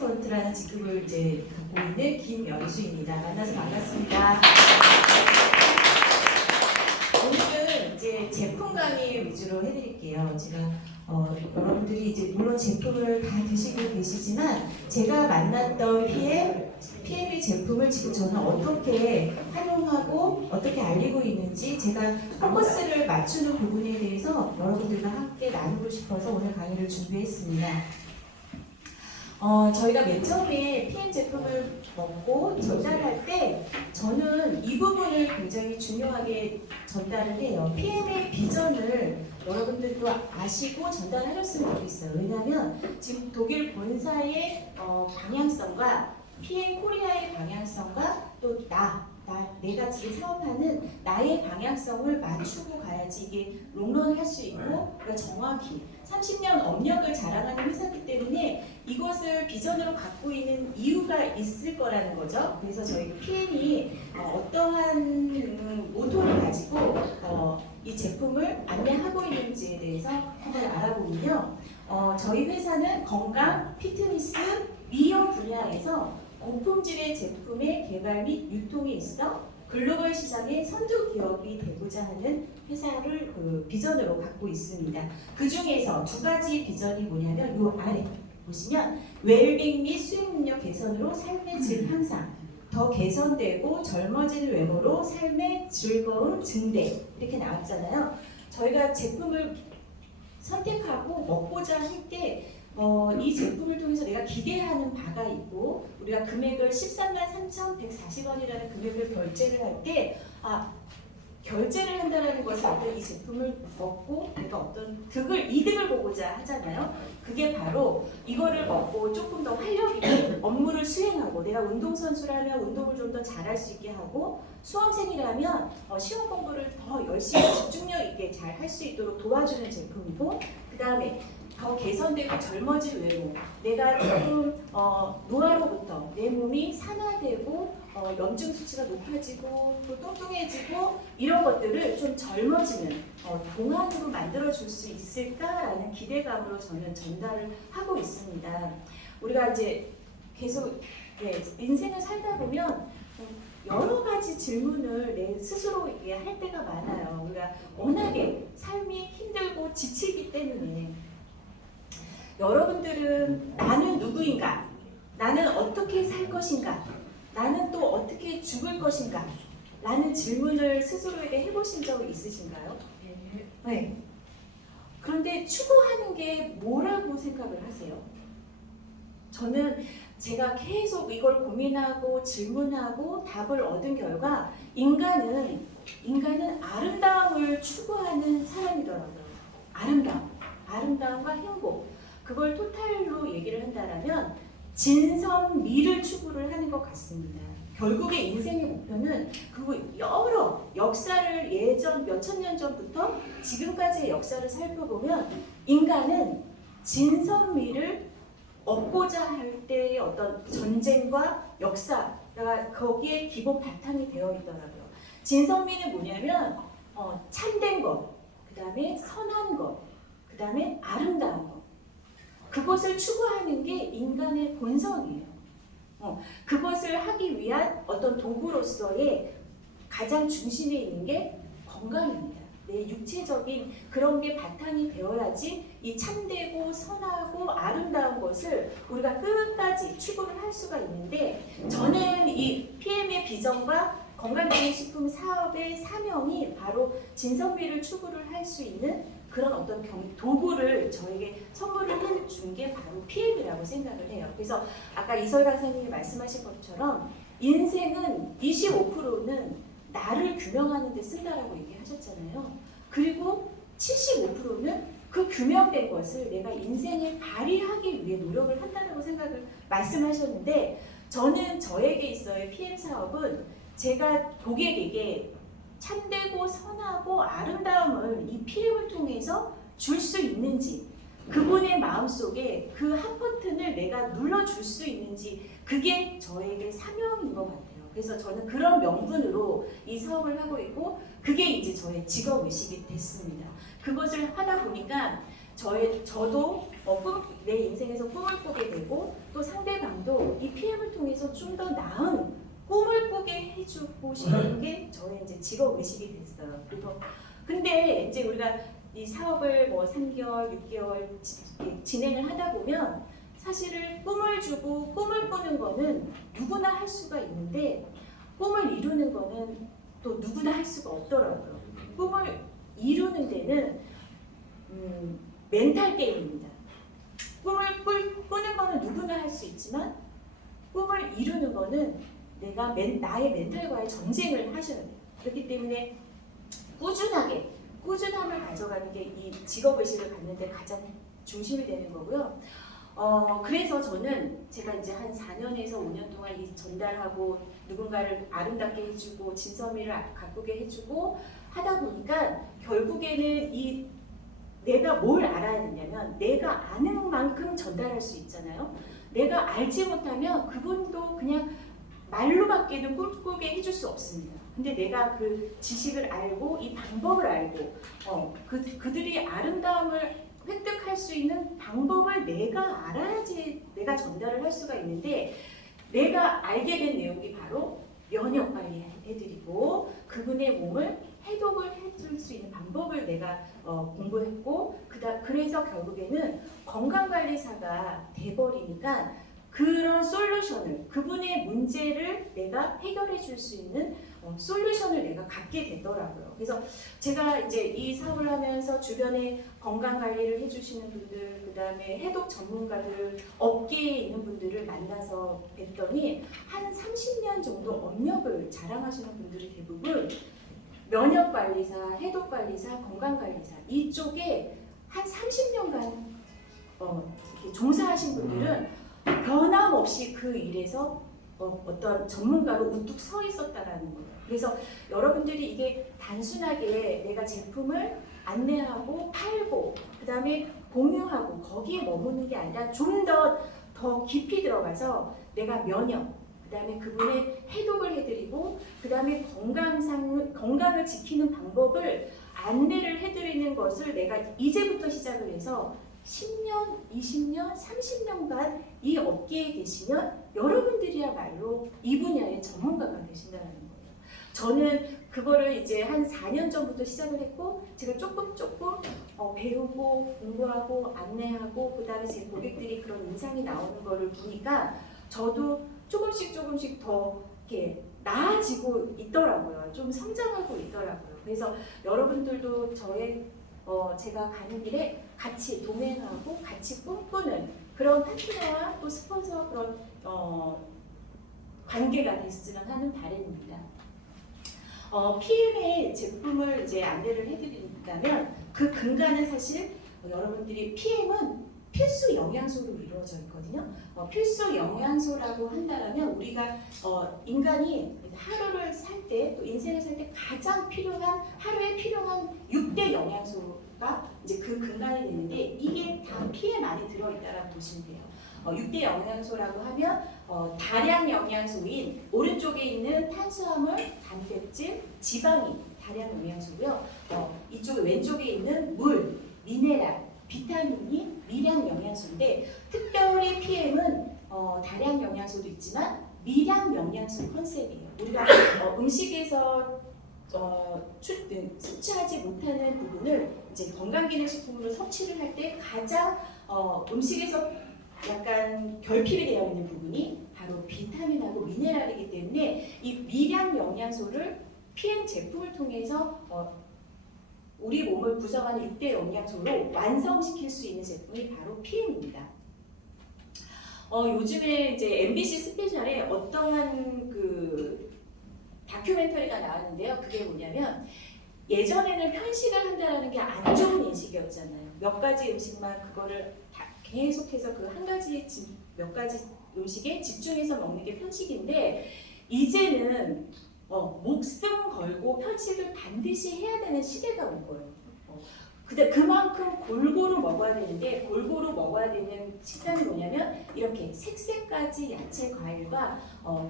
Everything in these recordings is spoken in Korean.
컨설턴트라는 직급을 이제 갖고 있는 김연수입니다. 만나서 반갑습니다. 오늘은 이제 제품 강의 위주로 해드릴게요. 제가 여러분들이 이제 물론 제품을 다 드시고 계시지만 제가 만났던 PM의 제품을 지금 저는 어떻게 활용하고 어떻게 알리고 있는지 제가 포커스를 맞추는 부분에 대해서 여러분들과 함께 나누고 싶어서 오늘 강의를 준비했습니다. 저희가 맨 처음에 PM 제품을 먹고 전달할 때 저는 이 부분을 굉장히 중요하게 전달을 해요. PM의 비전을 여러분들도 아시고 전달하셨으면 좋겠어요. 왜냐하면 지금 독일 본사의 방향성과 PM 코리아의 방향성과 또 내가 지금 사업하는 나의 방향성을 맞추고 가야지 이게 롱런 할 수 있고 그러니까 정확히 30년 업력을 자랑하는 회사이기 때문에 이것을 비전으로 갖고 있는 이유가 있을 거라는 거죠. 그래서 저희 PM이 어떠한 모토를 가지고 이 제품을 안내하고 있는지에 대해서 한번 알아보면요. 저희 회사는 건강, 피트니스, 미용 분야에서 고품질의 제품의 개발 및 유통에 있어 글로벌 시장의 선두 기업이 되고자 하는 회사를 비전으로 갖고 있습니다. 그 중에서 두 가지 비전이 뭐냐면 이 아래 보시면 웰빙 및 수익 능력 개선으로 삶의 질 향상, 더 개선되고 젊어지는 외모로 삶의 즐거움 증대 이렇게 나왔잖아요. 저희가 제품을 선택하고 먹고자 할때 이 제품을 통해서 내가 기대하는 바가 있고 우리가 금액을 133,140원이라는 금액을 결제를 할 때 결제를 한다는 것은 어떤 이 제품을 먹고 내가 어떤 이득을 보고자 하잖아요. 그게 바로 이거를 먹고 조금 더 활력 있게 업무를 수행하고 내가 운동선수라면 운동을 좀 더 잘할 수 있게 하고 수험생이라면 시험 공부를 더 열심히 집중력 있게 잘 할 수 있도록 도와주는 제품이고 그 다음에 더 개선되고 젊어질 외모 내가 조금 노화로부터 내 몸이 산화되고 염증 수치가 높아지고 또 뚱뚱해지고 이런 것들을 좀 젊어지는 동안으로 만들어줄 수 있을까라는 기대감으로 저는 전달을 하고 있습니다. 우리가 이제 계속 인생을 살다 보면 여러 가지 질문을 내 스스로 할 때가 많아요. 우리가 워낙에 삶이 힘들고 지치기 때문에 여러분들은 나는 누구인가? 나는 어떻게 살 것인가? 나는 또 어떻게 죽을 것인가? 라는 질문을 스스로에게 해보신 적 있으신가요? 네. 그런데 추구하는 게 뭐라고 생각을 하세요? 저는 제가 계속 이걸 고민하고 질문하고 답을 얻은 결과 인간은 아름다움을 추구하는 사람이더라고요. 아름다움과 행복. 그걸 토탈로 얘기를 한다면 진선미를 추구를 하는 것 같습니다. 결국에 인생의 목표는 그 여러 역사를 예전 몇천 년 전부터 지금까지의 역사를 살펴보면 인간은 진선미를 얻고자 할 때의 어떤 전쟁과 역사가 거기에 기본 바탕이 되어 있더라고요. 진선미는 뭐냐면 참된 것, 그 다음에 선한 것, 그 다음에 아름다운 것. 그것을 추구하는 게 인간의 본성이에요. 그것을 하기 위한 어떤 도구로서의 가장 중심에 있는 게 건강입니다. 내 육체적인 그런 게 바탕이 되어야지 이 참되고 선하고 아름다운 것을 우리가 끝까지 추구를 할 수가 있는데 저는 이 PM의 비전과 건강기능식품 사업의 사명이 바로 진선미를 추구를 할 수 있는 그런 어떤 도구를 저에게 선물을 해준 게 바로 PM이라고 생각을 해요. 그래서 아까 이설 강사님이 말씀하신 것처럼 인생은 25%는 나를 규명하는 데 쓴다라고 얘기하셨잖아요. 그리고 75%는 그 규명된 것을 내가 인생에 발휘하기 위해 노력을 한다고 생각을 말씀하셨는데 저는 저에게 있어의 PM 사업은 제가 고객에게 참되고 선하고 아름다움을 이 PM을 통해서 줄 수 있는지 그분의 마음속에 그 한 버튼을 내가 눌러줄 수 있는지 그게 저에게 사명인 것 같아요. 그래서 저는 그런 명분으로 이 사업을 하고 있고 그게 이제 저의 직업의식이 됐습니다. 그것을 하다 보니까 저도 내 인생에서 꿈을 꾸게 되고 또 상대방 이 PM을 통해서 좀 더 나은 꿈을 꾸게 해주고 싶은 게 저의 이제 직업 의식이 됐어요. 그리고 근데 이제 우리가 이 사업을 뭐 3개월, 6개월 진행을 하다 보면 사실은 꿈을 주고 꿈을 꾸는 거는 누구나 할 수가 있는데 꿈을 이루는 거는 또 누구나 할 수가 없더라고요. 꿈을 이루는 데는 멘탈 게임입니다. 꿈을 꾸는 거는 누구나 할 수 있지만 꿈을 이루는 거는 내가 나의 멘탈과의 전쟁을 하셔야 돼요. 그렇기 때문에 꾸준함을 가져가는 게 이 직업의식을 갖는 데 가장 중심이 되는 거고요. 그래서 저는 제가 이제 한 4년에서 5년 동안 이 전달하고 누군가를 아름답게 해주고 진서미를 가꾸게 해주고 하다 보니까 결국에는 이 내가 뭘 알아야 되냐면 내가 아는 만큼 전달할 수 있잖아요. 내가 알지 못하면 그분도 그냥 말로밖에는 꿈꾸게 해줄 수 없습니다. 근데 내가 그 지식을 알고 이 방법을 알고 그들이 아름다움을 획득할 수 있는 방법을 내가 알아야지 내가 전달을 할 수가 있는데 내가 알게 된 내용이 바로 면역 관리 해드리고 그분의 몸을 해독을 해줄 수 있는 방법을 내가 공부했고 그래서 결국에는 건강관리사가 돼버리니까 그런 솔루션을 그분의 문제를 내가 해결해 줄 수 있는 솔루션을 내가 갖게 되더라고요. 그래서 제가 이제 이 사업을 하면서 주변에 건강관리를 해주시는 분들, 그 다음에 해독 전문가들, 업계에 있는 분들을 만나서 뵀더니 한 30년 정도 업력을 자랑하시는 분들이 대부분 면역관리사, 해독관리사, 건강관리사 이쪽에 한 30년간 종사하신 분들은 변함없이 그 일에서 어떤 전문가로 우뚝 서 있었다라는 거예요. 그래서 여러분들이 이게 단순하게 내가 제품을 안내하고 팔고 그 다음에 공유하고 거기에 머무는 게 아니라 좀 더 깊이 들어가서 내가 면역 그 다음에 그분의 해독을 해드리고 그 다음에 건강을 지키는 방법을 안내를 해드리는 것을 내가 이제부터 시작을 해서 10년, 20년, 30년간 이 업계에 계시면 여러분들이야말로 이 분야의 전문가가 되신다는 거예요. 저는 그거를 이제 한 4년 전부터 시작을 했고 제가 조금 배우고 공부하고 안내하고 그 다음에 제 고객들이 그런 인상이 나오는 거를 보니까 저도 조금씩 더 이렇게 나아지고 있더라고요. 좀 성장하고 있더라고요. 그래서 여러분들도 제가 가는 길에 같이 동행하고 같이 꿈꾸는 그런 파트너와 또 스폰서 그런 관계가 됐으면 하는 바람입니다. PM의 제품을 이제 안내를 해드린다면 그 근간은 사실 여러분들이 PM은 필수 영양소로 이루어져 있거든요. 필수 영양소라고 한다면 우리가 인간이 하루를 살 때 또 인생을 살 때 가장 하루에 필요한 6대 영양소가 이제 그 근간이 되는데 이게 다 피에 많이 들어있다라고 보시면 돼요. 6대 영양소라고 하면 다량 영양소인 오른쪽에 있는 탄수화물, 단백질, 지방이 다량 영양소고요. 이쪽 왼쪽에 있는 물, 미네랄, 비타민이 미량 영양소인데 특별히 PM은 다량 영양소도 있지만 미량 영양소 컨셉이에요. 우리가 음식에서 섭취하지 못하는 부분을 이제 건강기능식품으로 섭취를 할 때 가장 음식에서 약간 결핍이 되어 있는 부분이 바로 비타민하고 미네랄이기 때문에 이 미량 영양소를 PM 제품을 통해서 우리 몸을 구성하는 6대 영양소로 완성시킬 수 있는 제품이 바로 PM입니다. 요즘에 이제 MBC 스페셜에 어떠한 그 다큐멘터리가 나왔는데요. 그게 뭐냐면 예전에는 편식을 한다는 게 안 좋은 인식이었잖아요. 몇 가지 음식만 그거를 계속해서 그 몇 가지 음식에 집중해서 먹는 게 편식인데 이제는 목숨 걸고 편식을 반드시 해야 되는 시대가 온 거예요. 그만큼 골고루 먹어야 되는데 골고루 먹어야 되는 식단이 뭐냐면 이렇게 색색까지 야채, 과일과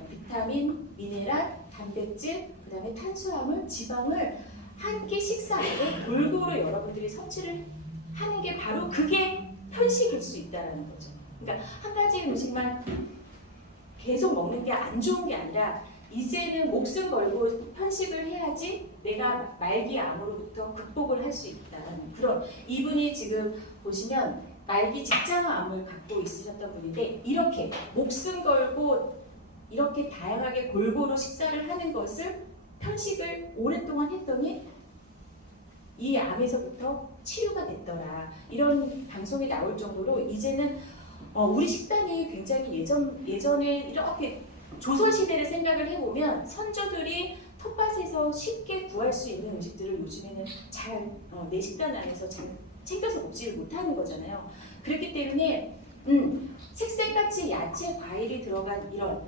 비타민, 미네랄, 단백질, 그 다음에 탄수화물, 지방을 한 끼 식사에 골고루 여러분들이 섭취를 하는 게 바로 그게 편식일 수 있다는 거죠. 그러니까 한 가지 음식만 계속 먹는 게 안 좋은 게 아니라 이제는 목숨 걸고 편식을 해야지 내가 말기 암으로부터 극복을 할 수 있다는 그런, 이분이 지금 보시면 말기 직장암을 갖고 있으셨던 분인데 이렇게 목숨 걸고 이렇게 다양하게 골고루 식사를 하는 것을 편식을 오랫동안 했더니 이 암에서부터 치유가 됐더라. 이런 방송이 나올 정도로 이제는 우리 식단이 굉장히 예전에 이렇게 조선시대를 생각을 해보면 선조들이 텃밭에서 쉽게 구할 수 있는 음식들을 요즘에는 잘 내 식단 안에서 잘 챙겨서 먹지를 못하는 거잖아요. 그렇기 때문에 색색같이 야채, 과일이 들어간 이런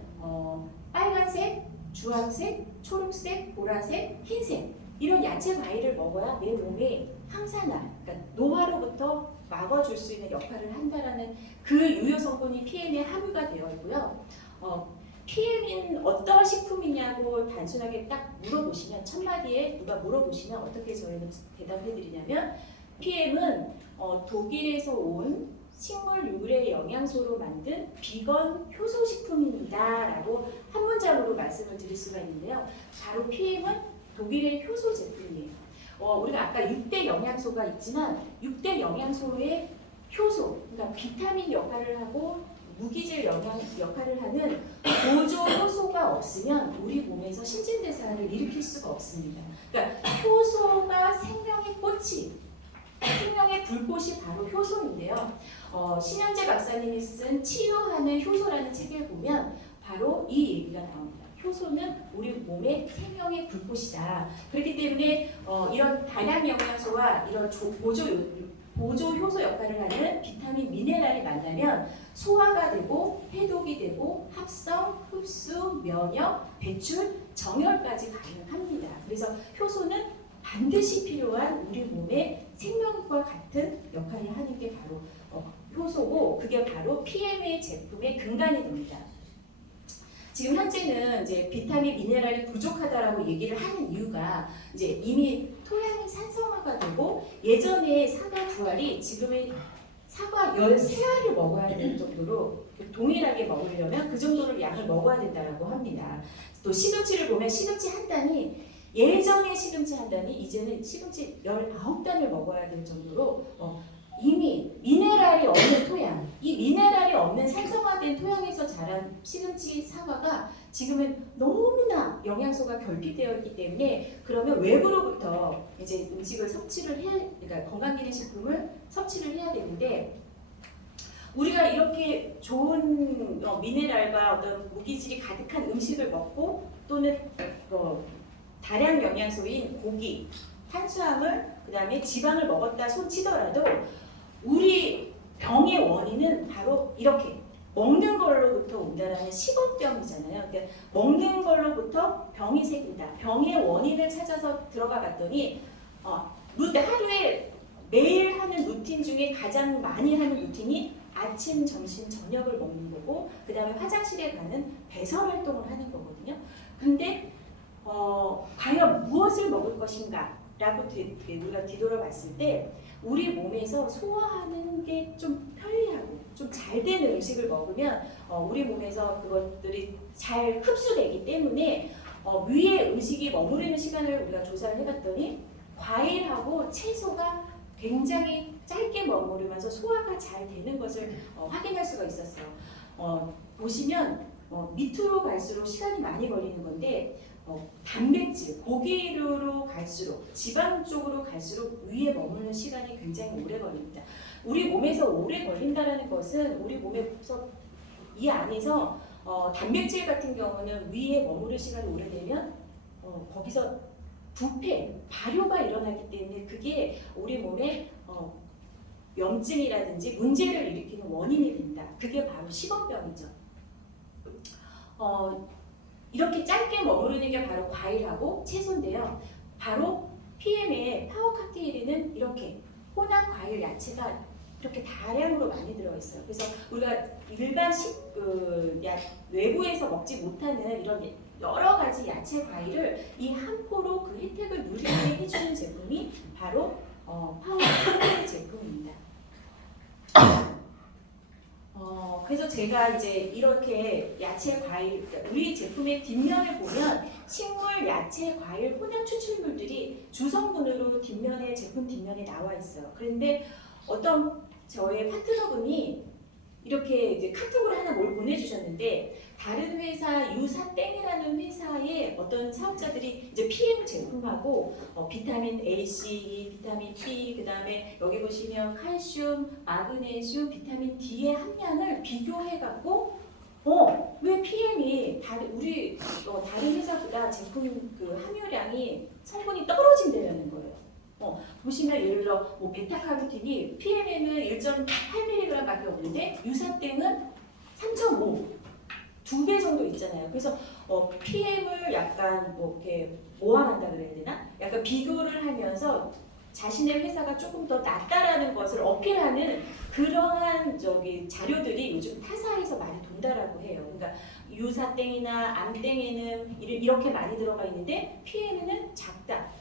빨간색, 주황색, 초록색, 보라색, 흰색 이런 야채, 과일을 먹어야 내 몸에 항산화, 그러니까 노화로부터 막아줄 수 있는 역할을 한다라는 그 유효 성분이 PM에 함유가 되어 있고요. PM인 어떤 식품이냐고 단순하게 딱 물어보시면 첫마디에 누가 물어보시면 어떻게 저희는 대답해 드리냐면 PM은 독일에서 온 식물 유래 영양소로 만든 비건 효소 식품입니다 라고 한 문장으로 말씀을 드릴 수가 있는데요. 바로 PM은 독일의 효소 제품이에요. 우리가 아까 6대 영양소가 있지만 6대 영양소의 효소, 그러니까 비타민 역할을 하고 무기질 역할을 하는 보조 효소가 없으면 우리 몸에서 신진대사를 일으킬 수가 없습니다. 그러니까 효소가 생명의 꽃이, 생명의 불꽃이 바로 효소인데요. 신현재 박사님이 쓴 치유하는 효소라는 책을 보면 바로 이 얘기가 나옵니다. 효소는 우리 몸의 생명의 불꽃이다. 그렇기 때문에 이런 다량 영양소와 이런 보조 효소 역할을 하는 비타민, 미네랄이 만나면 소화가 되고 해독이 되고 합성, 흡수, 면역, 배출, 정혈까지 가능합니다. 그래서 효소는 반드시 필요한 우리 몸의 생명과 같은 역할을 하는 게 바로 효소고 그게 바로 PMA 제품의 근간이 됩니다. 지금 현재는 이제 비타민, 미네랄이 부족하다라고 얘기를 하는 이유가 이제 이미 토양이 산성화가 되고 예전에 사과 2알이 지금의 사과 13알을 먹어야 되는 정도로 동일하게 먹으려면 그 정도를 양을 먹어야 된다라고 합니다. 또 시금치를 보면 시금치 한 단이 예전에 시금치 한 단이 이제는 시금치 19단을 먹어야 될 정도로 이미 미네랄이 없는 토양, 이 미네랄이 없는 산성화된 토양에서 자란 시금치, 사과가 지금은 너무나 영양소가 결핍되어 있기 때문에 그러면 외부로부터 이제 음식을 그러니까 건강기능식품을 섭취를 해야 되는데 우리가 이렇게 좋은 미네랄과 어떤 무기질이 가득한 음식을 먹고 또는 다량 영양소인 고기, 탄수화물, 그 다음에 지방을 먹었다 손치더라도 우리 병의 원인은 바로 이렇게 먹는 걸로부터 온다라는 식원병이잖아요. 그러니까 먹는 걸로부터 병이 생긴다. 병의 원인을 찾아서 들어가 봤더니 하루에 매일 하는 루틴 중에 가장 많이 하는 루틴이 아침, 점심, 저녁을 먹는 거고 그 다음에 화장실에 가는 배설 활동을 하는 거거든요. 근데 과연 무엇을 먹을 것인가 라고 우리가 뒤돌아봤을 때 우리 몸에서 소화하는 게 좀 편리하고 좀 잘 되는 음식을 먹으면 우리 몸에서 그것들이 잘 흡수되기 때문에 위에 음식이 머무르는 시간을 우리가 조사를 해봤더니 과일하고 채소가 굉장히 짧게 머무르면서 소화가 잘 되는 것을 확인할 수가 있었어요. 보시면 밑으로 갈수록 시간이 많이 걸리는 건데 단백질, 고기류로 갈수록 지방 쪽으로 갈수록 위에 머무르는 시간이 굉장히 오래 걸립니다. 우리 몸에서 오래 걸린다는 것은 우리 몸에서 이 안에서 단백질 같은 경우는 위에 머무르는 시간이 오래되면 거기서 부패, 발효가 일어나기 때문에 그게 우리 몸에 염증이라든지 문제를 일으키는 원인이 된다. 그게 바로 식원병이죠. 이렇게 짧게 머무르는 게 바로 과일하고 채소인데요. 바로 PM의 파워 칵테일에는 이렇게 혼합 과일, 야채가 이렇게 다량으로 많이 들어있어요. 그래서 우리가 일반 외부에서 먹지 못하는 이런 여러 가지 야채, 과일을 이 한 포로 그 혜택을 누리게 해주는 제품이 바로 파워 칵테일 제품입니다. 그래서 제가 이제 이렇게 야채, 과일, 우리 제품의 뒷면을 보면 식물, 야채, 과일, 혼합 추출물들이 주성분으로 뒷면에, 제품 뒷면에 나와 있어요. 그런데 어떤 저의 파트너분이 이렇게 이제 카톡으로 하나 뭘 보내주셨는데, 다른 회사 유사땡이라는 회사의 어떤 사업자들이 이제 PM 제품하고 비타민 A, C, E, 비타민 B, 그 다음에 여기 보시면 칼슘, 마그네슘, 비타민 D의 함량을 비교해갖고 왜 PM이 우리 다른 회사보다 제품 그 함유량이 성분이 떨어진다는 거예요. 보시면 예를 들어 베타카로틴이 PM에는 1.8mg밖에 없는데 유사땡은 3.5. 2배 정도 있잖아요. 그래서 PM을 약간 이렇게 모함한다 그래야 되나? 약간 비교를 하면서 자신의 회사가 조금 더 낫다라는 것을 어필하는 그러한 자료들이 요즘 타사에서 많이 돈다라고 해요. 그러니까 유사땡이나 암땡에는 이렇게 많이 들어가 있는데 PM에는 작다.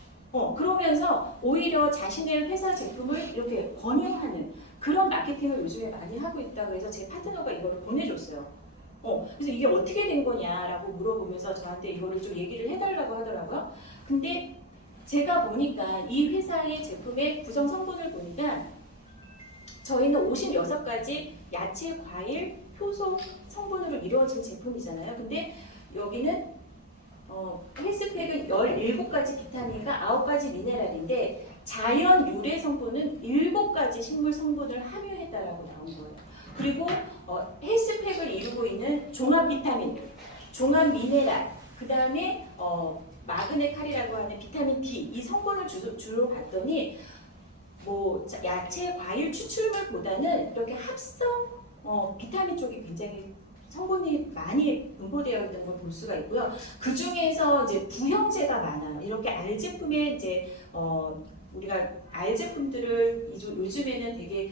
그러면서 오히려 자신의 회사 제품을 이렇게 권유하는 그런 마케팅을 요즘에 많이 하고 있다 그래서 제 파트너가 이걸 보내줬어요. 그래서 이게 어떻게 된 거냐라고 물어보면서 저한테 이거를 좀 얘기를 해달라고 하더라고요. 근데 제가 보니까 이 회사의 제품의 구성 성분을 보니까 저희는 56가지 야채, 과일, 효소 성분으로 이루어진 제품이잖아요. 근데 여기는 헬스팩은 17가지 비타민과 9가지 미네랄인데 자연 유래 성분은 7가지 식물 성분을 함유했다라고 나온 거예요. 그리고 헬스팩을 이루고 있는 종합 비타민, 종합 미네랄, 그 다음에 마그네칼이라고 하는 비타민 D 이 성분을 주로 봤더니 야채, 과일 추출물보다는 이렇게 합성 비타민 쪽이 굉장히 성분이 많이 분포되어 있는 걸 볼 수가 있고요. 그 중에서 이제 부형제가 많아요. 이렇게 알 제품에 이제 우리가 알 제품들을 요즘에는 되게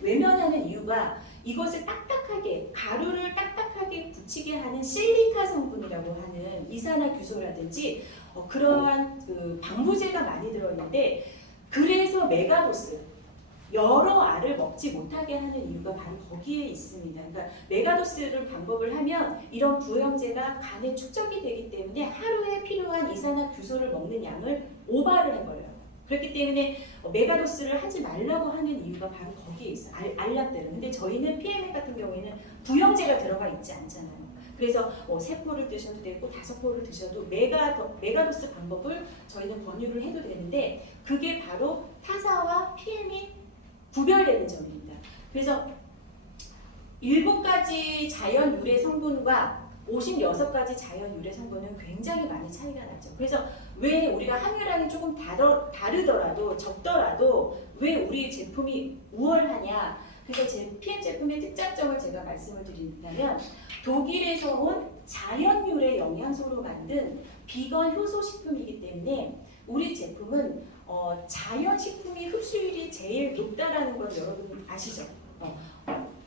외면하는 이유가 이것을 딱딱하게 가루를 딱딱하게 붙이게 하는 실리카 성분이라고 하는 이산화규소라든지 그러한 그 방부제가 많이 들어있는데 그래서 메가도스 여러 알을 먹지 못하게 하는 이유가 바로 거기에 있습니다. 그러니까 메가도스를 방법을 하면 이런 부형제가 간에 축적이 되기 때문에 하루에 필요한 이산화규소를 먹는 양을 오버를 해버려요. 그렇기 때문에 메가도스를 하지 말라고 하는 이유가 바로 거기에 있어요. 알약들은. 근데 저희는 PMA 같은 경우에는 부형제가 들어가 있지 않잖아요. 그래서 3포를 드셔도 되고 5포를 드셔도 메가도스 방법을 저희는 권유를 해도 되는데 그게 바로 타사와 PM이 구별되는 점입니다. 그래서 7가지 자연 유래 성분과 56가지 자연 유래 성분은 굉장히 많이 차이가 나죠. 그래서 왜 우리가 함유량이 조금 다르더라도 적더라도 왜 우리 제품이 우월하냐? 그래서 제 PM 제품의 특장점을 제가 말씀을 드린다면 독일에서 온 자연 유래 영양소로 만든 비건 효소 식품이기 때문에 우리 제품은 자연 식품이 흡수율이 제일 높다라는 걸 여러분 아시죠?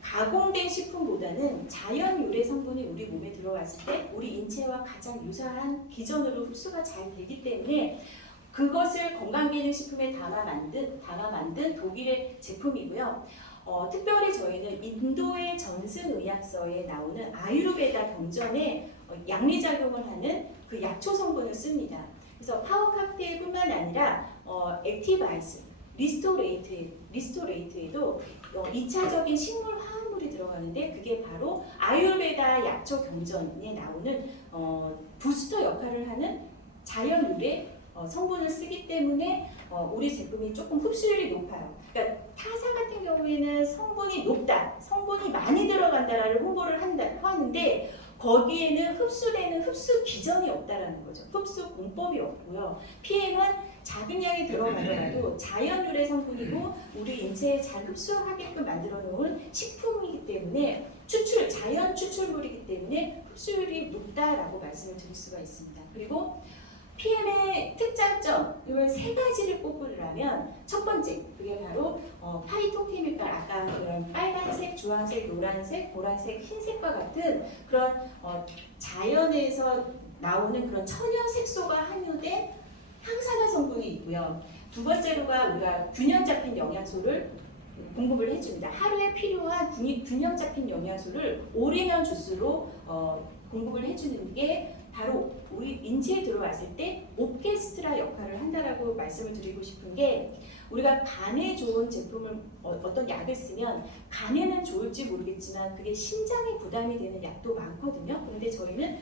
가공된 식품보다는 자연 유래 성분이 우리 몸에 들어왔을 때 우리 인체와 가장 유사한 기전으로 흡수가 잘 되기 때문에 그것을 건강기능식품에 담아 만든 독일의 제품이고요. 특별히 저희는 인도의 전승의학서에 나오는 아유르베다 경전에 양리작용을 하는 그 약초 성분을 씁니다. 그래서 파워 칵테일뿐만 아니라 액티바이스, 리스토레이트에도 2차적인 식물 화합물이 들어가는데 그게 바로 아유르베다 약초 경전에 나오는 부스터 역할을 하는 자연 유래 성분을 쓰기 때문에 우리 제품이 조금 흡수율이 높아요. 그러니까 타사 같은 경우에는 성분이 높다, 성분이 많이 들어간다라는 홍보를 하는데 거기에는 흡수되는 흡수 기전이 없다라는 거죠. 흡수 공법이 없고요. PM은 작은 양이 들어가더라도 자연 유래 성분이고 우리 인체에 잘 흡수하게끔 만들어 놓은 식품이기 때문에 자연 추출물이기 때문에 흡수율이 높다라고 말씀을 드릴 수가 있습니다. 그리고 PM의 특장점을 3가지를 꼽으라면 첫 번째, 그게 바로 파이토케미칼, 아까 그런 빨간색, 주황색, 노란색, 보라색, 흰색과 같은 그런 자연에서 나오는 그런 천연 색소가 함유된 항산화 성분이 있고요. 두 번째로가 우리가 균형 잡힌 영양소를 공급을 해줍니다. 하루에 필요한 균형 잡힌 영양소를 올인원 주스로 공급을 해주는 게 바로 우리 인체에 들어왔을 때 오케스트라 역할을 한다라고 말씀을 드리고 싶은 게, 우리가 간에 좋은 제품을 어떤 약을 쓰면 간에는 좋을지 모르겠지만 그게 신장에 부담이 되는 약도 많거든요. 그런데 저희는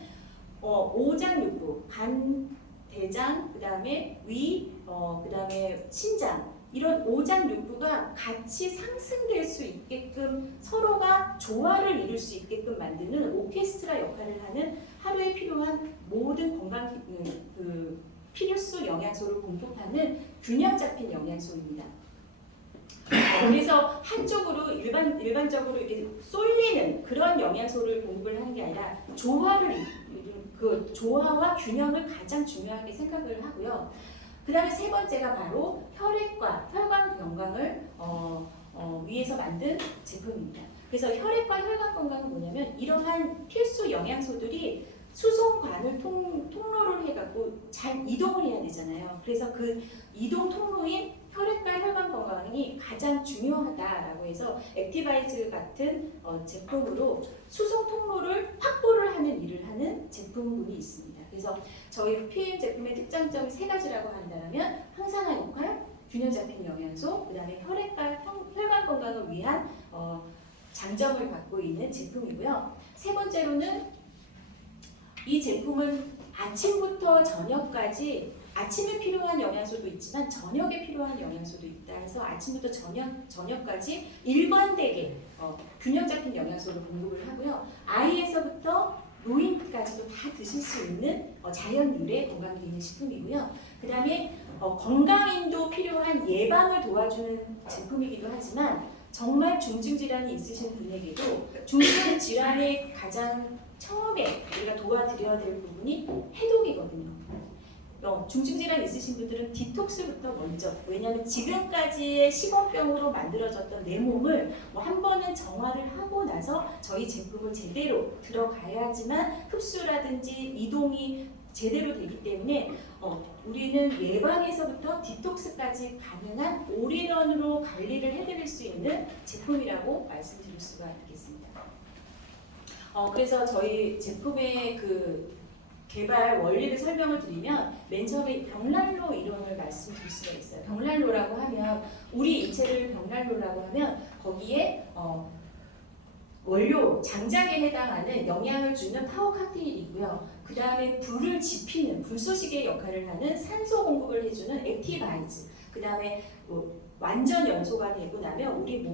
오장육부, 간, 대장, 그 다음에 위, 그 다음에 신장, 이런 오장육부가 같이 상승될 수 있게끔 서로가 조화를 이룰 수 있게끔 만드는 오케스트라 역할을 하는 하루에 필요한 모든 건강 필수 영양소를 공급하는 균형 잡힌 영양소입니다. 그래서 한쪽으로 일반적으로 이렇게 쏠리는 그런 영양소를 공급을 하는 게 아니라 그 조화와 균형을 가장 중요하게 생각을 하고요. 그 다음에 세 번째가 바로 혈액과 혈관 건강을 위해서 만든 제품입니다. 그래서 혈액과 혈관 건강은 뭐냐면, 이러한 필수 영양소들이 수송관을 통로를 해갖고 잘 이동을 해야 되잖아요. 그래서 그 이동 통로인 혈액과 혈관 건강이 가장 중요하다라고 해서 액티바이즈 같은 제품으로 수송 통로를 확보를 하는 일을 하는 제품군이 있습니다. 그래서 저희 PM 제품의 특장점이 세 가지라고 한다면, 항산화 역할, 균형 잡힌 영양소, 그 다음에 혈액과 혈관 건강을 위한 장점을 갖고 있는 제품이고요. 세 번째로는 이 제품은 아침부터 저녁까지, 아침에 필요한 영양소도 있지만 저녁에 필요한 영양소도 있다 해서 아침부터 저녁까지 일관되게 균형 잡힌 영양소를 공급을 하고요. 아이에서부터 노인까지도 다 드실 수 있는 자연 유래 건강기능식품이고요. 그 다음에 건강인도 필요한 예방을 도와주는 제품이기도 하지만, 정말 중증질환이 있으신 분에게도 중증질환의 가장 처음에 우리가 도와드려야 될 부분이 해독이거든요. 중증질환 있으신 분들은 디톡스부터 먼저, 왜냐하면 지금까지의 식원병으로 만들어졌던 내 몸을 한 번은 정화를 하고 나서 저희 제품을 제대로 들어가야지만 흡수라든지 이동이 제대로 되기 때문에 우리는 예방에서부터 디톡스까지 가능한 올인원으로 관리를 해드릴 수 있는 제품이라고 말씀드릴 수가 있겠습니다. 그래서 저희 제품의 그 개발 원리를 설명을 드리면, 맨 처음에 벽난로 이론을 말씀드릴 수가 있어요. 벽난로라고 하면, 우리 인체를 벽난로라고 하면 거기에 원료, 장작에 해당하는 영양을 주는 파워 칵테일이고요. 그 다음에 불을 지피는, 불쏘시개 역할을 하는 산소 공급을 해주는 액티바이즈, 그 다음에 완전 연소가 되고 나면 우리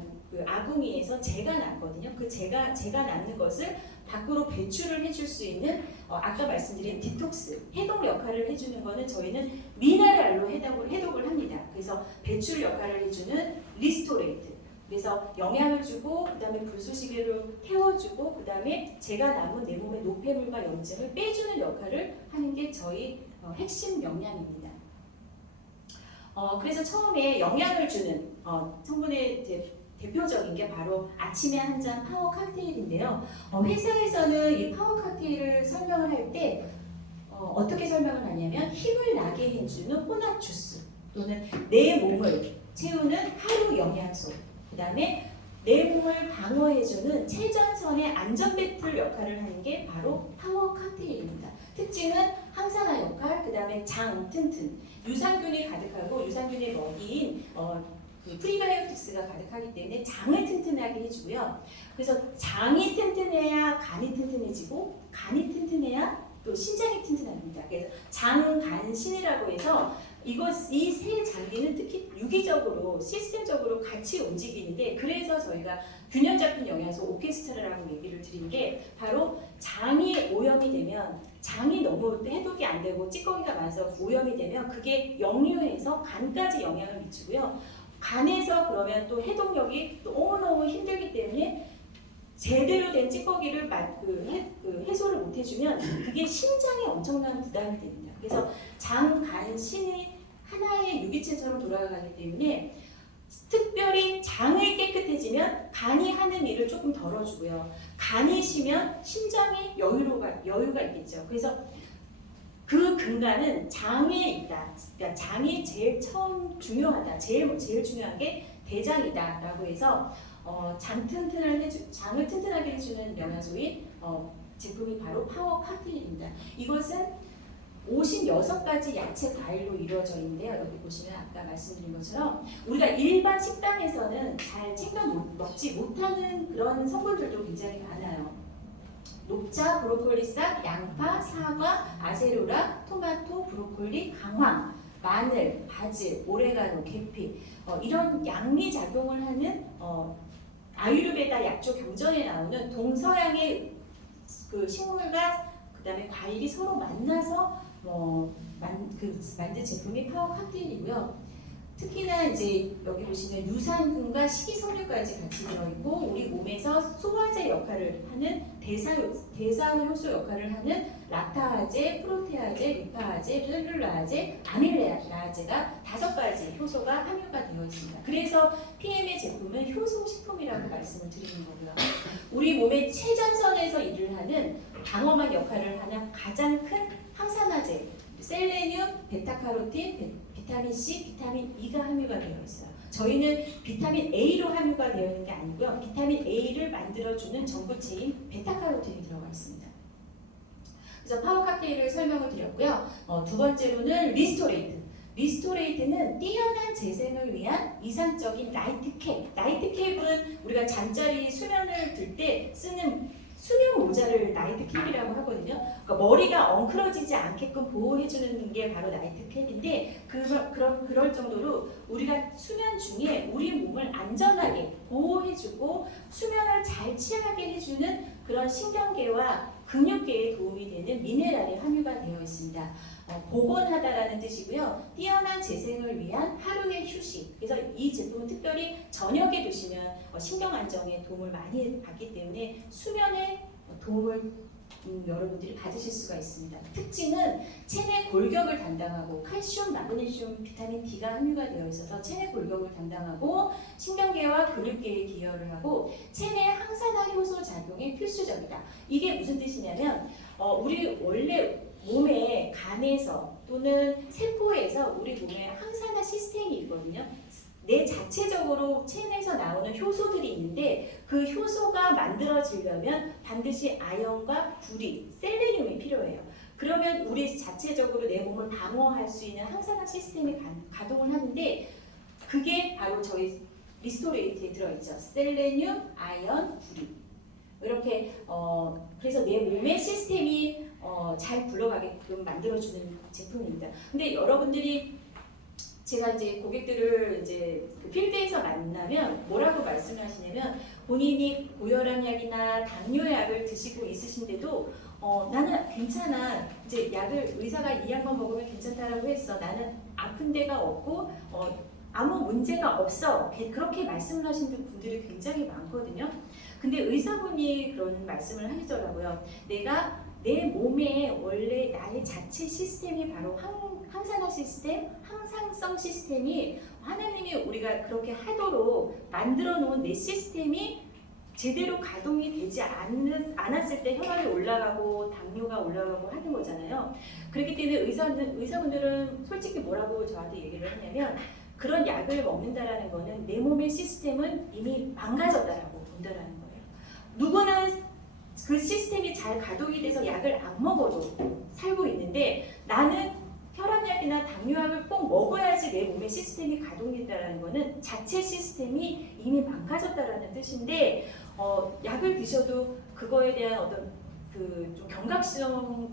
아궁이에서 재가 나거든요. 그 재가 나는 것을 밖으로 배출을 해줄 수 있는 아까 말씀드린 디톡스, 해독 역할을 해주는 거는 저희는 미네랄로 해독을 합니다. 그래서 배출 역할을 해주는 리스토레이트, 그래서 영양을 주고 그 다음에 불쏘시개로 태워주고 그 다음에 재가 남은 내 몸의 노폐물과 염증을 빼주는 역할을 하는 게 저희 핵심 영양입니다. 그래서 처음에 영양을 주는 성분의 대표적인 게 바로 아침에 한 잔 파워 칵테일인데요. 회사에서는 이 파워 칵테일을 설명을 할 때 어떻게 설명을 하냐면, 힘을 나게 해주는 혼합 주스, 또는 내 몸을 채우는 하루 영양소, 그 다음에 내 몸을 방어해주는 최전선의 안전배틀 역할을 하는 게 바로 파워 칵테일입니다. 특징은 항산화 역할, 그 다음에 장 튼튼, 유산균이 가득하고 유산균의 먹이인 프리바이오틱스가 가득하기 때문에 장을 튼튼하게 해주고요. 그래서 장이 튼튼해야 간이 튼튼해지고, 간이 튼튼해야 또 신장이 튼튼합니다. 그래서 장, 간, 신이라고 해서 이 세 장기는 특히 유기적으로 시스템적으로 같이 움직이는데, 그래서 저희가 균형 잡힌 영양소 오케스트라라고 얘기를 드린 게, 바로 장이 오염이 되면, 장이 너무 해독이 안 되고 찌꺼기가 많아서 오염이 되면 그게 역류해서 간까지 영향을 미치고요. 간에서 그러면 또 해독력이 너무너무 힘들기 때문에 제대로 된 찌꺼기를 해소를 못 해주면 그게 신장에 엄청난 부담이 됩니다. 그래서 장, 간, 신이 하나의 유기체처럼 돌아가기 때문에 특별히 장이 깨끗해지면 간이 하는 일을 조금 덜어주고요. 간이 쉬면 심장이 여유가 있겠죠. 그래서 그 근간은 장에 있다. 그러니까 장이 제일 중요하다. 제일 중요한 게 대장이다라고 해서 장을 튼튼하게 해주는 영양소인 제품이 바로 파워 카틴입니다. 이것은 56가지 야채 과일로 이루어져 있는데요. 여기 보시면 아까 말씀드린 것처럼 우리가 일반 식당에서는 잘 챙겨 먹지 못하는 그런 성분들도 굉장히 많아요. 녹차, 브로콜리 싹, 양파, 사과, 아세로라, 토마토, 브로콜리, 강황, 마늘, 바질, 오레가노, 계피 이런 양리 작용을 하는 아유르베다 약조 경전에 나오는 동서양의 그 식물과 그다음에 과일이 서로 만나서 만든 제품이 파워 칵테일이고요. 특히나 이제 여기 보시면 유산균과 식이섬유까지 같이 들어있고 우리 몸에서 소화제 역할을 하는 대사효소 역할을 하는 락타아제, 프로테아제, 리파아제, 셀룰라아제, 아밀라아제가 5가지 효소가 함유가 되어 있습니다. 그래서 PM의 제품은 효소식품이라고 말씀을 드리는 거고요. 우리 몸의 최전선에서 일을 하는 방어막 역할을 하는 가장 큰 항산화제, 셀레늄, 베타카로틴, 비타민 C, 비타민 E가 함유가 되어 있어요. 저희는 비타민 A로 함유가 되어 있는 게 아니고요. 비타민 A를 만들어주는 전구체인 베타카로틴이 들어가 있습니다. 그래서 파워 칵테일을 설명을 드렸고요. 두 번째로는 리스토레이트. 리스토레이트는 뛰어난 재생을 위한 이상적인 나이트 캡. 나이트 캡은 우리가 잠자리 수면을 들 때 쓰는 수면 모자를 나이트 캡이라고 하거든요. 그러니까 머리가 엉클어지지 않게끔 보호해주는 게 바로 나이트 캡인데 그럴 정도로 우리가 수면 중에 우리 몸을 안전하게 보호해주고 수면을 잘 취하게 해주는 그런 신경계와 근육계에 도움이 되는 미네랄이 함유가 되어 있습니다. 복원하다라는 뜻이고요. 뛰어난 재생을 위한 하루의 휴식. 그래서 이 제품은 특별히 저녁에 드시면 신경 안정에 도움을 많이 받기 때문에 수면에 도움을 여러분들이 받으실 수가 있습니다. 특징은 체내 골격을 담당하고 칼슘, 마그네슘, 비타민 D가 함유가 되어 있어서 체내 골격을 담당하고 신경계와 근육계에 기여를 하고 체내 항산화 효소 작용에 필수적이다. 이게 무슨 뜻이냐면 우리 원래 몸의 간에서 또는 세포에서 우리 몸에 항산화 시스템이 있거든요. 내 자체적으로 체내에서 나오는 효소들이 있는데 그 효소가 만들어지려면 반드시 아연과 구리, 셀레늄이 필요해요. 그러면 우리 자체적으로 내 몸을 방어할 수 있는 항산화 시스템이 가동을 하는데 그게 바로 저희 리스토레이트에 들어있죠. 셀레늄, 아연, 구리. 이렇게 그래서 내 몸의 시스템이 잘 굴러가게끔 만들어주는 제품입니다. 근데 여러분들이 제가 이제 고객들을 이제 그 필드에서 만나면 뭐라고 말씀을 하시냐면 본인이 고혈압 약이나 당뇨약을 드시고 있으신데도 나는 괜찮아. 이제 약을 의사가 이 약만 먹으면 괜찮다라고 했어. 나는 아픈 데가 없고 아무 문제가 없어. 그렇게 말씀을 하시는 분들이 굉장히 많거든요. 근데 의사분이 그런 말씀을 하시더라고요. 내가 내 몸에 원래 나의 자체 시스템이 바로 항산화 시스템, 항상성 시스템이 하나님이 우리가 그렇게 하도록 만들어 놓은 내 시스템이 제대로 가동이 되지 않았을 때 혈압이 올라가고 당뇨가 올라가고 하는 거잖아요. 그렇기 때문에 의사분들은 솔직히 뭐라고 저한테 얘기를 하냐면 그런 약을 먹는다라는 거는 내 몸의 시스템은 이미 망가졌다라고 본다라는 거예요. 누구는 그 시스템이 잘 가동이 돼서 약을 안 먹어도 살고 있는데 나는 혈압약이나 당뇨약을 꼭 먹어야지 내 몸의 시스템이 가동된다는 것은 자체 시스템이 이미 망가졌다라는 뜻인데 약을 드셔도 그거에 대한 어떤 좀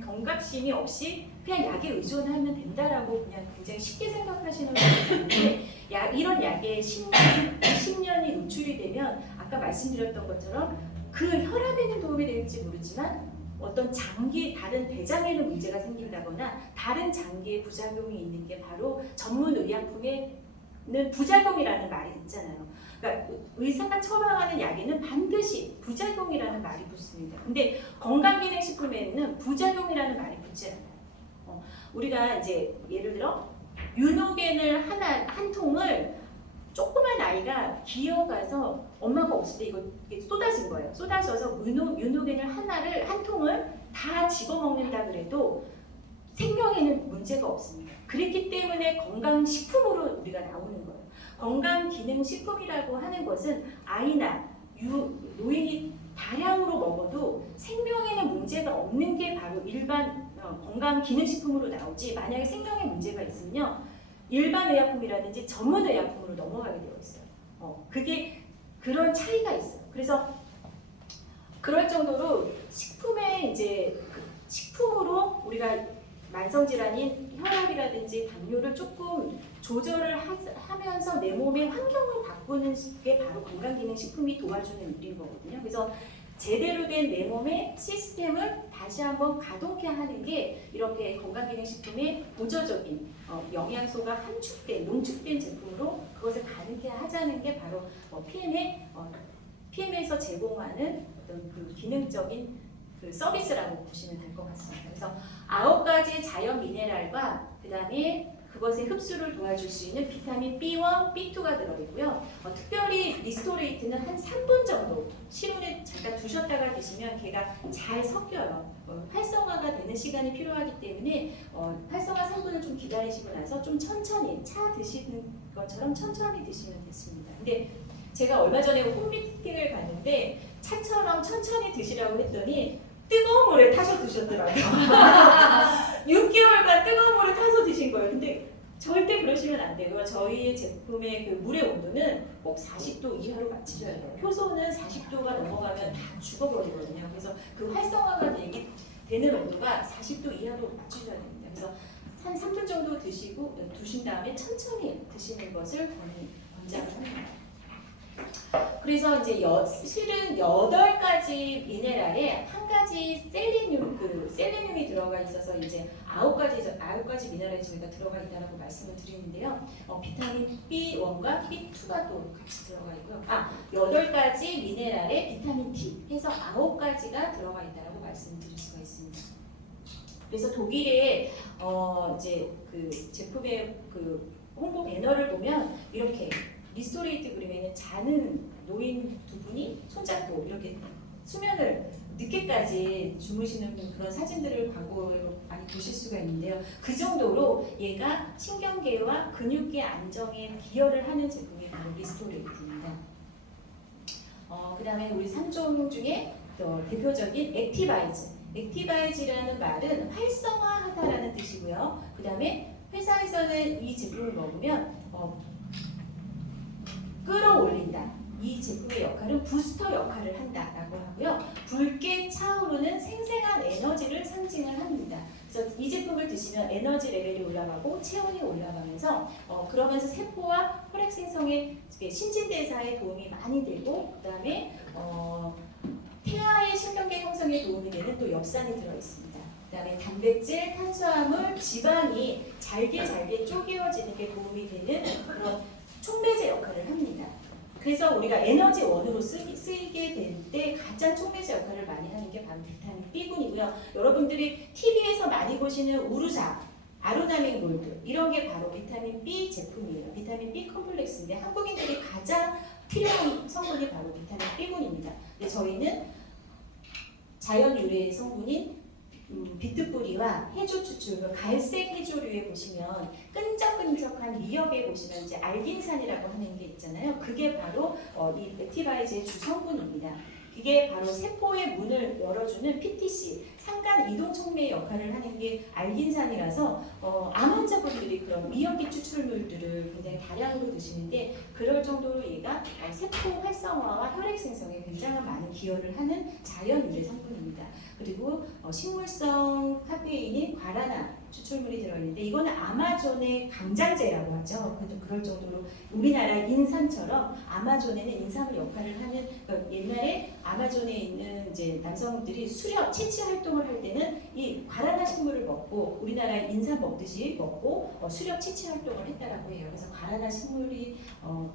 경각심이 없이 그냥 약에 의존하면 된다라고 그냥 굉장히 쉽게 생각하시는 분들이 있는데 이런 약에 10년이 노출이 되면 아까 말씀드렸던 것처럼 그 혈압에는 도움이 될지 모르지만 어떤 다른 대장에는 문제가 생긴다거나 다른 장기에 부작용이 있는 게 바로 전문 의약품에는 부작용이라는 말이 있잖아요. 그러니까 의사가 처방하는 약에는 반드시 부작용이라는 말이 붙습니다. 근데 건강기능식품에는 부작용이라는 말이 붙지 않아요. 우리가 이제 예를 들어 유노겐을 한 통을 조그만 아이가 기어가서 엄마가 없을 때 이게 쏟아진 거예요. 쏟아져서 유노겐을 한 통을 다 집어먹는다 그래도 생명에는 문제가 없습니다. 그렇기 때문에 건강식품으로 우리가 나오는 거예요. 건강기능식품이라고 하는 것은 아이나 노인이 다량으로 먹어도 생명에는 문제가 없는 게 바로 일반 건강기능식품으로 나오지, 만약에 생명에 문제가 있으면요 일반 의약품이라든지 전문 의약품으로 넘어가게 되어 있어요. 그게 그런 차이가 있어요. 그래서 그럴 정도로 식품에 이제 식품으로 우리가 만성질환인 혈압이라든지 당뇨를 조금 조절을 하면서 내 몸의 환경을 바꾸는 게 바로 건강기능식품이 도와주는 일인 거거든요. 그래서 제대로 된 내 몸의 시스템을 다시 한번 가동케 하는 게 이렇게 건강기능식품의 보조적인 영양소가 함축된, 농축된 제품으로 그것을 가능케 하자는 게 바로 PM에서 제공하는 어떤 그 기능적인 그 서비스라고 보시면 될 것 같습니다. 그래서 9가지 자연 미네랄과 그 다음에 그것의 흡수를 도와줄 수 있는 비타민 B1, B2가 들어있고요. 특별히 리스토레이트는 한 3분 정도 실온에 잠깐 두셨다가 드시면 걔가 잘 섞여요. 활성화가 되는 시간이 필요하기 때문에 활성화 3분을 좀 기다리시고 나서 좀 천천히 차 드시는 것처럼 천천히 드시면 됐습니다. 근데 제가 얼마 전에 홈미팅을 갔는데 차처럼 천천히 드시라고 했더니 뜨거운 물에 타서 드셨더라고요. 6개월간 뜨거운 물에 타서 드신 거예요. 근데 절대 그러시면 안 되고요. 저희 제품의 그 물의 온도는 꼭 40도 이하로 맞추셔야 돼요. 효소는 40도가 넘어가면 다 죽어버리거든요. 그래서 그 활성화가 되는 온도가 40도 이하로 맞추셔야 됩니다. 그래서 한 3분 정도 두신 다음에 천천히 드시는 것을 권장을 합니다. 그래서 이제 실은 8가지 미네랄에 한 가지 셀레늄이 들어가 있어서 이제 9가지 미네랄이 저희가 들어가 있다고 말씀을 드리는데요. 비타민 B1과 B2가 또 같이 들어가 있고요. 8가지 미네랄에 비타민 D 해서 9가지가 들어가 있다고 말씀드릴 수가 있습니다. 그래서 독일의 이제 그 제품의 그 홍보 배너를 보면 이렇게 리스토레이트 그림에는 자는 노인 두 분이 손잡고 이렇게 수면을 늦게까지 주무시는 그런 사진들을 광고로 많이 보실 수가 있는데요. 그 정도로 얘가 신경계와 근육계 안정에 기여를 하는 제품이 바로 리스토레이트입니다. 그 다음에 우리 3종 중에 또 대표적인 액티바이즈. 액티바이즈라는 말은 활성화하다라는 뜻이고요. 그 다음에 회사에서는 이 제품을 먹으면 끌어올린다. 이 제품의 역할은 부스터 역할을 한다라고 하고요. 붉게 차오르는 생생한 에너지를 상징을 합니다. 그래서 이 제품을 드시면 에너지 레벨이 올라가고 체온이 올라가면서 그러면서 세포와 혈액 생성에 신진대사에 도움이 많이 되고 그 다음에 태아의 신경계 형성에 도움이 되는 또 엽산이 들어있습니다. 그 다음에 단백질, 탄수화물, 지방이 잘게 쪼개어지는 게 도움이 되는 그런 촉매제 역할을 합니다. 그래서 우리가 에너지 원으로 쓰이게 될 때 가장 촉매제 역할을 많이 하는 게 바로 비타민 B군이고요. 여러분들이 TV에서 많이 보시는 우루사, 아로나민 골드 이런 게 바로 비타민 B 제품이에요. 비타민 B 컴플렉스인데 한국인들이 가장 필요한 성분이 바로 비타민 B군입니다. 근데 저희는 자연 유래의 성분인 비트뿌리와 해조 추출, 갈색 해조류에 보시면 끈적끈적한 미역에 보시면 이제 알긴산이라고 하는 게 있잖아요. 그게 바로 이 액티바이즈의 주성분입니다. 이게 바로 세포의 문을 열어주는 PTC, 상간 이동 촉매 역할을 하는 게 알긴산이라서 암 환자분들이 그런 미역기 추출물들을 굉장히 다량으로 드시는데 그럴 정도로 얘가 세포 활성화와 혈액 생성에 굉장히 많은 기여를 하는 자연 유래 성분입니다. 그리고 식물성 카페인인 과라나 추출물이 들어있는데 이거는 아마존의 강장제라고 하죠. 그럴 정도로 우리나라 인삼처럼 아마존에는 인삼의 역할을 하는 옛날에 아마존에 있는 이제 남성들이 수렵 채취 활동을 할 때는 이 과라나 식물을 먹고 우리나라 인삼 먹듯이 먹고 수렵 채취 활동을 했다라고 해요. 그래서 과라나 식물이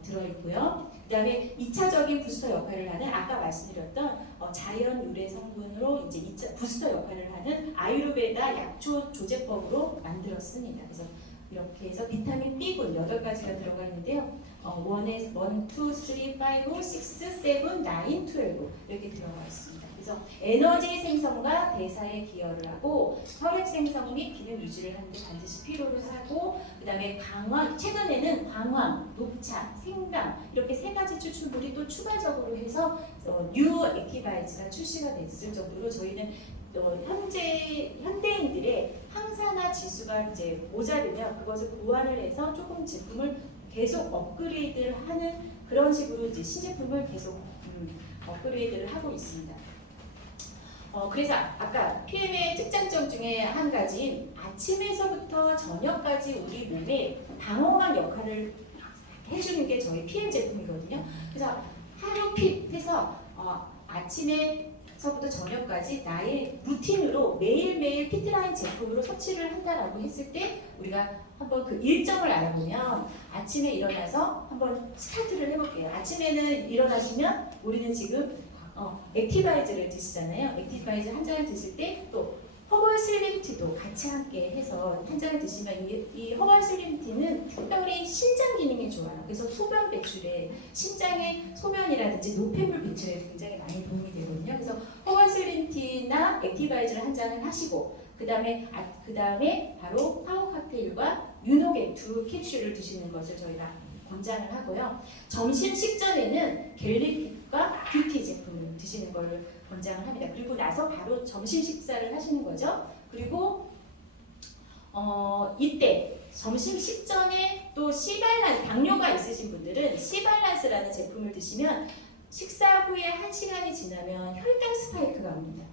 들어있고요. 그다음에 2차적인 부스터 역할을 하는 아까 말씀드렸던 자연 유래 성분으로 이제 부스터 역할을 하는 아유르베다 약초 조제법으로 만들었습니다. 그래서 이렇게 해서 비타민 B군 8가지가 들어가 있는데요. 1, 2, 3, 5, 6, 7, 9, 12 이렇게 들어가 있습니다. 그래서 에너지 생성과 대사에 기여를 하고 혈액 생성 및 기능 유지를 하는데 반드시 필요를 하고 그다음에 강황 최근에는 광황, 녹차, 생강 이렇게 세 가지 추출물이 또 추가적으로 해서 뉴 액티바이즈가 출시가 됐을 정도로 저희는 현대인들의 항산화 지수가 이제 모자르면 그것을 보완을 해서 조금 제품을 계속 업그레이드를 하는 그런 식으로 이제 신제품을 계속 업그레이드를 하고 있습니다. 그래서 아까 PM의 특장점 중에 한 가지인 아침에서부터 저녁까지 우리 몸에 방어막 역할을 해주는 게 저희 PM 제품이거든요. 그래서 하루 핏해서 아침에서부터 저녁까지 나의 루틴으로 매일매일 피트라인 제품으로 섭취를 한다라고 했을 때 우리가 한번 그 일정을 알아보면 아침에 일어나서 한번 스타트를 해볼게요. 아침에는 일어나시면 우리는 지금 액티바이즈를 드시잖아요. 액티바이즈 한 잔을 드실 때 또 허벌 슬림티도 같이 함께 해서 한 잔을 드시면 이 허벌 슬림티는 특별히 신장 기능에 좋아요. 그래서 소변 배출에 신장의 소변이라든지 노폐물 배출에 굉장히 많이 도움이 되거든요. 그래서 허벌 슬림티나 액티바이즈를 한 잔을 하시고 그 다음에 바로 파워 칵테일과 유노겐 2 캡슐을 드시는 것을 저희가 권장을 하고요. 점심 식전에는 갤리핏과 뷰티 제품을 드시는 걸 권장을 합니다. 그리고 나서 바로 점심 식사를 하시는 거죠. 그리고 이때 점심 식전에 또 C발란스, 당뇨가 있으신 분들은 C발란스라는 제품을 드시면 식사 후에 1시간이 지나면 혈당 스파이크가 옵니다.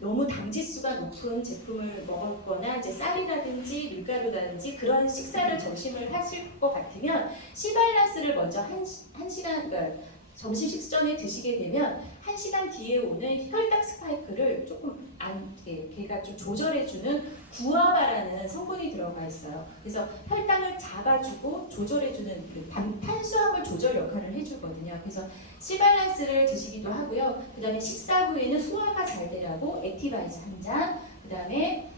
너무 당지수가 높은 제품을 먹었거나 이제 쌀이라든지 밀가루라든지 그런 식사를 점심을 하실 것 같으면 C발란스를 먼저 1시간 그러니까 점심 식전에 드시게 되면 1시간 뒤에 오는 혈당 스파이크를 조금 걔가 좀 조절해주는 구아바라는 성분이 들어가 있어요. 그래서 혈당을 잡아주고 조절해주는 그 탄수화물 조절 역할을 해주거든요. 그래서 C발란스를 드시기도 하고요. 그 다음에 식사 후에는 소화가 잘 되라고 액티바이즈 한 잔, 그 다음에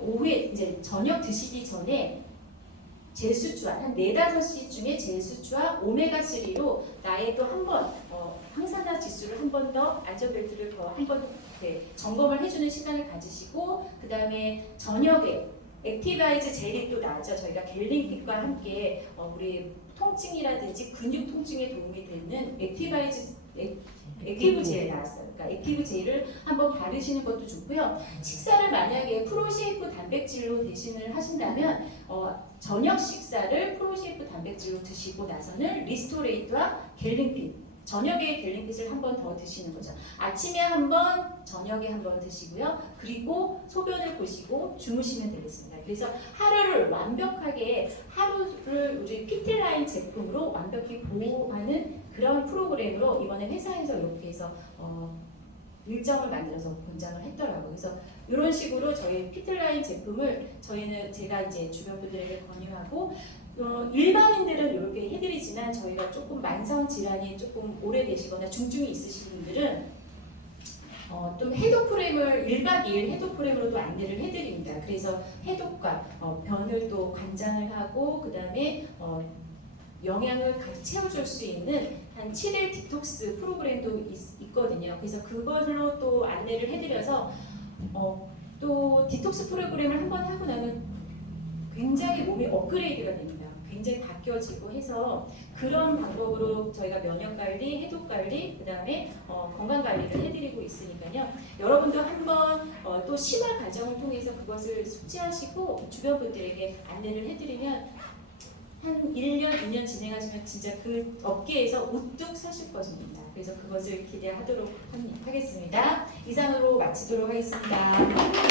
오후에 이제 저녁 드시기 전에 제수주와 한 4-5시쯤에 제수주와 오메가3로 나의 또 한 번 항산화 지수를 한 번 더 안전벨트를 더 한 번 점검을 해주는 시간을 가지시고 그 다음에 저녁에 액티바이즈 젤이 또 나죠. 저희가 갤링핏과 함께 우리 통증이라든지 근육 통증에 도움이 되는 액티브 젤 나왔어요. 그러니까 액티브 젤을 한번 바르시는 것도 좋고요. 식사를 만약에 프로쉐이프 단백질로 대신을 하신다면 저녁 식사를 프로쉐이프 단백질로 드시고 나서는 리스토레이트와 갤링핏 저녁에 갤링핏을 한 번 더 드시는 거죠. 아침에 한 번, 저녁에 한 번 드시고요. 그리고 소변을 보시고 주무시면 되겠습니다. 그래서 하루를 우리 피트라인 제품으로 완벽히 보호하는 그런 프로그램으로 이번에 회사에서 이렇게 해서 일정을 만들어서 권장을 했더라고요. 그래서 이런 식으로 저희 피트라인 제품을 제가 이제 주변 분들에게 권유하고 일반인들은 이렇게 해드리지만 저희가 조금 만성 질환이 조금 오래되시거나 중증이 있으신 분들은 좀 해독 프레임을 1박 2일 해독 프레임으로도 안내를 해드립니다. 그래서 해독과 변을 또 관장을 하고 그 다음에 영양을 가득 채워줄 수 있는 한 7일 디톡스 프로그램도 있거든요. 그래서 그걸로 또 안내를 해드려서 또 디톡스 프로그램을 한번 하고 나면 굉장히 몸이 업그레이드가 됩니다. 굉장히 바뀌어지고 해서 그런 방법으로 저희가 면역관리, 해독관리, 그 다음에 건강관리를 해드리고 있으니까요. 여러분도 한번 또 심화 과정을 통해서 그것을 숙지하시고 주변 분들에게 안내를 해드리면 한 1년, 2년 진행하시면 진짜 그 업계에서 우뚝 서실 것입니다. 그래서 그것을 기대하도록 하겠습니다. 이상으로 마치도록 하겠습니다.